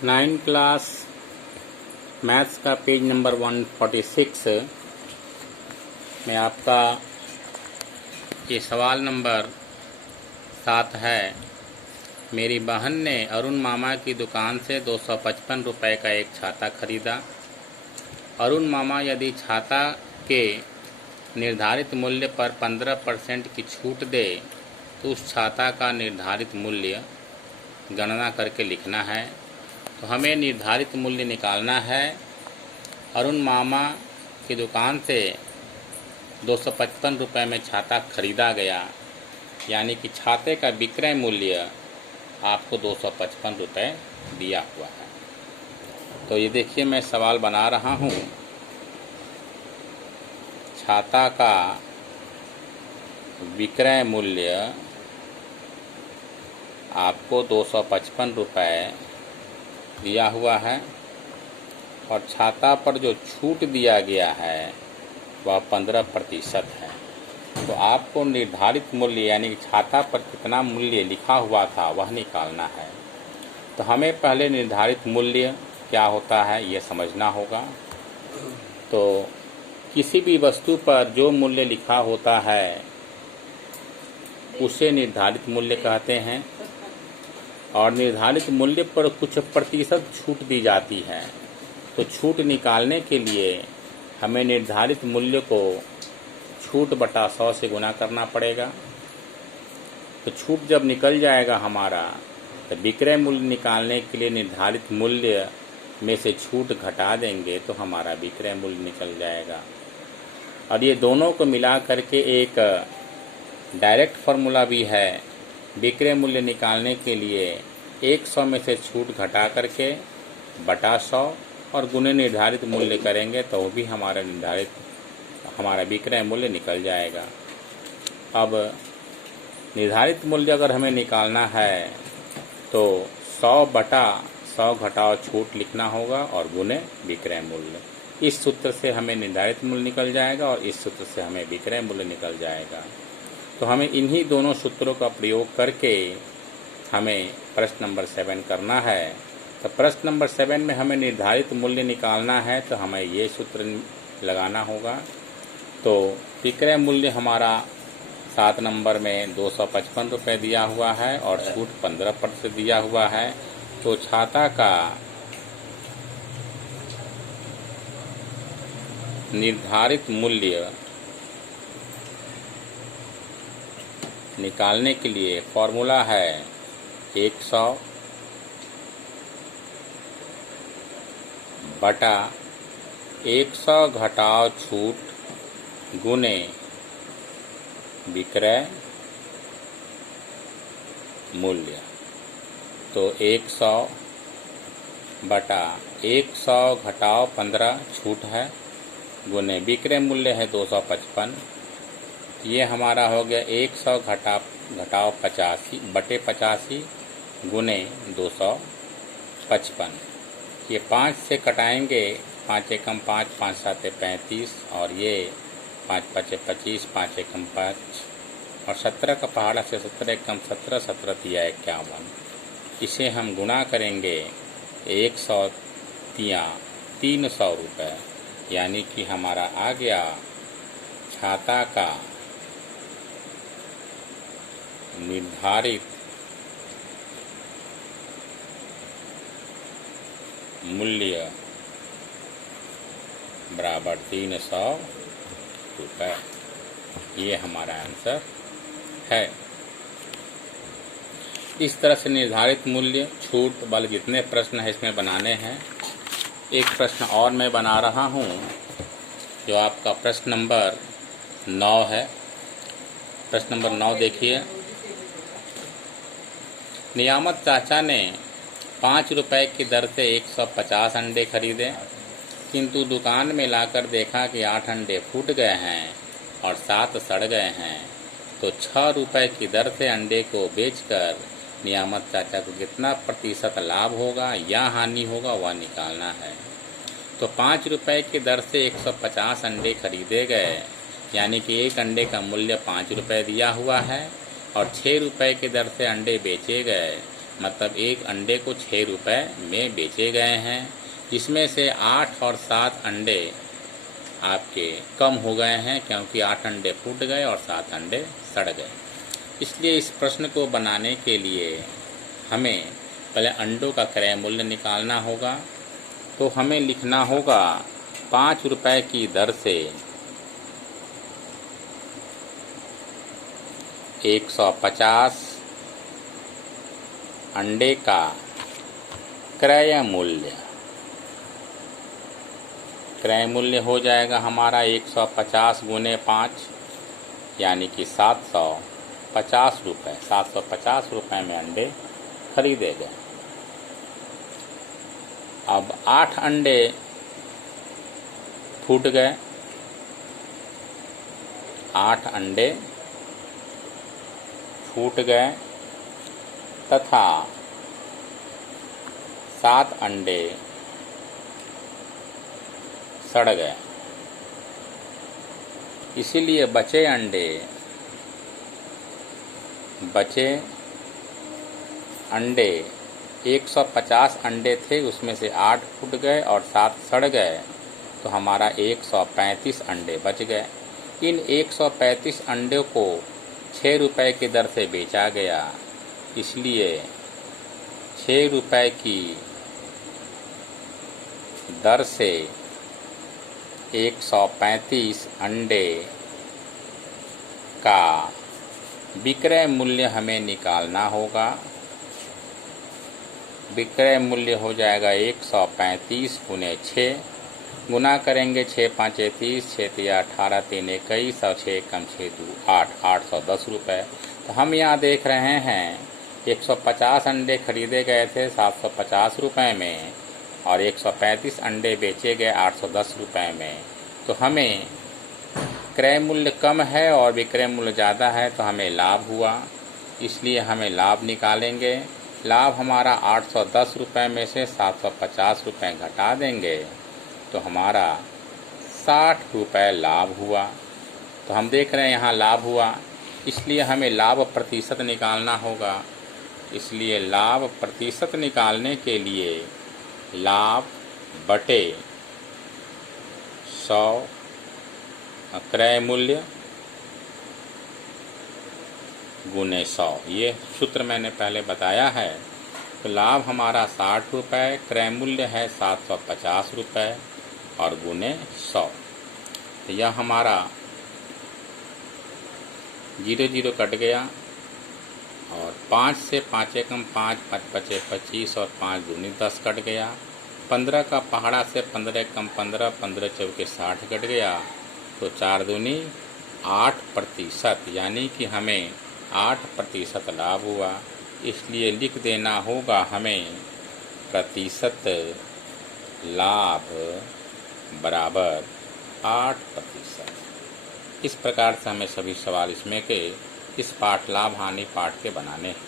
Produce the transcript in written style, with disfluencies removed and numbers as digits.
9 class maths का page number 146 में आपका ये सवाल नंबर 7 है। मेरी बहन ने अरुण मामा की दुकान से 255 रुपये का एक छाता खरीदा। अरुण मामा यदि छाता के निर्धारित मूल्य पर 15% की छूट दे तो उस छाता का निर्धारित मूल्य गणना करके लिखना है। तो हमें निर्धारित मूल्य निकालना है। अरुण मामा की दुकान से 255 रुपये में छाता खरीदा गया, यानी कि छाते का विक्रय मूल्य आपको 255 रुपये दिया हुआ है। तो ये देखिए, मैं सवाल बना रहा हूँ। छाता का विक्रय मूल्य आपको 255 रुपये दिया हुआ है और छाता पर जो छूट दिया गया है वह 15% है। तो आपको निर्धारित मूल्य यानी छाता पर कितना मूल्य लिखा हुआ था वह निकालना है। तो हमें पहले निर्धारित मूल्य क्या होता है ये समझना होगा। तो किसी भी वस्तु पर जो मूल्य लिखा होता है उसे निर्धारित मूल्य कहते हैं और निर्धारित मूल्य पर कुछ प्रतिशत छूट दी जाती है। तो छूट निकालने के लिए हमें निर्धारित मूल्य को छूट बटा 100 से गुना करना पड़ेगा। तो छूट जब निकल जाएगा हमारा, तो विक्रय मूल्य निकालने के लिए निर्धारित मूल्य में से छूट घटा देंगे तो हमारा विक्रय मूल्य निकल जाएगा। और ये दोनों को मिला करके एक डायरेक्ट फार्मूला भी है। विक्रय मूल्य निकालने के लिए 100 में से छूट घटा करके बटा 100 और गुणे निर्धारित मूल्य करेंगे तो भी हमारा विक्रय मूल्य निकल जाएगा। अब निर्धारित मूल्य अगर हमें निकालना है तो 100 बटा 100 घटाओ छूट लिखना होगा और गुणे विक्रय मूल्य। इस सूत्र से हमें निर्धारित मूल्य निकल जाएगा और इस सूत्र से हमें विक्रय मूल्य निकल जाएगा। तो हमें इन्हीं दोनों सूत्रों का प्रयोग करके हमें प्रश्न नंबर 7 करना है। तो प्रश्न नंबर 7 में हमें निर्धारित मूल्य निकालना है तो हमें ये सूत्र लगाना होगा। तो विक्रय मूल्य हमारा 7 नंबर में 255 रुपये दिया हुआ है और छूट 15% दिया हुआ है। तो छाता का निर्धारित मूल्य निकालने के लिए फॉर्मूला है 100 बटा 100 घटाओ छूट गुने विक्रय मूल्य। तो 100 बटा 100 घटाओ 15 छूट है गुने विक्रय मूल्य है 255। ये हमारा हो गया 100 घटाओ 85 बटे 85 गुने 255। ये 5 से कटाएंगे, 5 एकम 5, 5 साते 35 और ये 5 पचे 25, 5 एकम 5 और 17 का पहाड़ा से 17 एकम 17, 17 तिया 51। इसे हम गुणा करेंगे 100 तिया 300 रुपये, यानी कि हमारा आ गया छाता का निर्धारित मूल्य बराबर 300 रुपये। ये हमारा आंसर है। इस तरह से निर्धारित मूल्य छूट वाले जितने प्रश्न हैं इसमें बनाने हैं। एक प्रश्न और मैं बना रहा हूँ जो आपका प्रश्न नंबर 9 है। प्रश्न नंबर 9 देखिए। नियामत चाचा ने 5 रुपये की दर से 150 अंडे खरीदे, किंतु दुकान में लाकर देखा कि 8 अंडे फूट गए हैं और 7 सड़ गए हैं। तो 6 रुपये की दर से अंडे को बेचकर नियामत चाचा को कितना प्रतिशत लाभ होगा या हानि होगा वह निकालना है। तो 5 रुपये की दर से 150 अंडे खरीदे गए, यानी कि एक अंडे का मूल्य 5 रुपये दिया हुआ है और 6 रुपये की दर से अंडे बेचे गए, मतलब एक अंडे को 6 रुपये में बेचे गए हैं, जिसमें से 8 और 7 अंडे आपके कम हो गए हैं, क्योंकि 8 अंडे फूट गए और 7 अंडे सड़ गए। इसलिए इस प्रश्न को बनाने के लिए हमें पहले अंडों का क्रय मूल्य निकालना होगा। तो हमें लिखना होगा 5 रुपये की दर से 150 अंडे का क्रय मूल्य। क्रय मूल्य हो जाएगा हमारा 150 गुने 5 यानी कि 750 रुपये। 750 रुपये में अंडे खरीदे गए। अब 8 अंडे फूट गए। 8 अंडे फूट गए तथा 7 अंडे सड़ गए। इसीलिए बचे अंडे 150 अंडे थे, उसमें से 8 फूट गए और 7 सड़ गए, तो हमारा 135 अंडे बच गए। इन 135 अंडों को 6 रुपये की दर से बेचा गया, इसलिए 6 रुपये की दर से 135 अंडे का विक्रय मूल्य हमें निकालना होगा। विक्रय मूल्य हो जाएगा 135 गुने 6, गुना करेंगे 6 5 30, 6 3 18, 3 21 और 6 कम 6 2 8, 810 रुपये। तो हम यहाँ देख रहे हैं 150 अंडे खरीदे गए थे 750 रुपये में और 135 अंडे बेचे गए 810 रुपये में। तो हमें क्रय मूल्य कम है और विक्रय मूल्य ज़्यादा है, तो हमें लाभ हुआ, इसलिए हमें लाभ निकालेंगे। लाभ हमारा 810 रुपये में से 750 रुपये घटा देंगे तो हमारा 60 रुपये लाभ हुआ। तो हम देख रहे हैं यहाँ लाभ हुआ, इसलिए हमें लाभ प्रतिशत निकालना होगा। इसलिए लाभ प्रतिशत निकालने के लिए लाभ बटे 100 क्रय मूल्य गुने 100, ये सूत्र मैंने पहले बताया है। तो लाभ हमारा 60 रुपये, क्रय मूल्य है 750 रुपये और गुने 100। तो यह हमारा 0 0 कट गया और 5 से 5 एकम 5, 5 पचे 25 और 5 दूनी 10 कट गया। 15 का पहाड़ा से 15 एकम 15, 15 चौके 60 कट गया। तो 4 दूनी 8% यानी कि हमें 8% लाभ हुआ। इसलिए लिख देना होगा हमें प्रतिशत लाभ बराबर 8%। इस प्रकार से हमें सभी सवाल इसमें के इस पाठ लाभ हानि पाठ के बनाने हैं।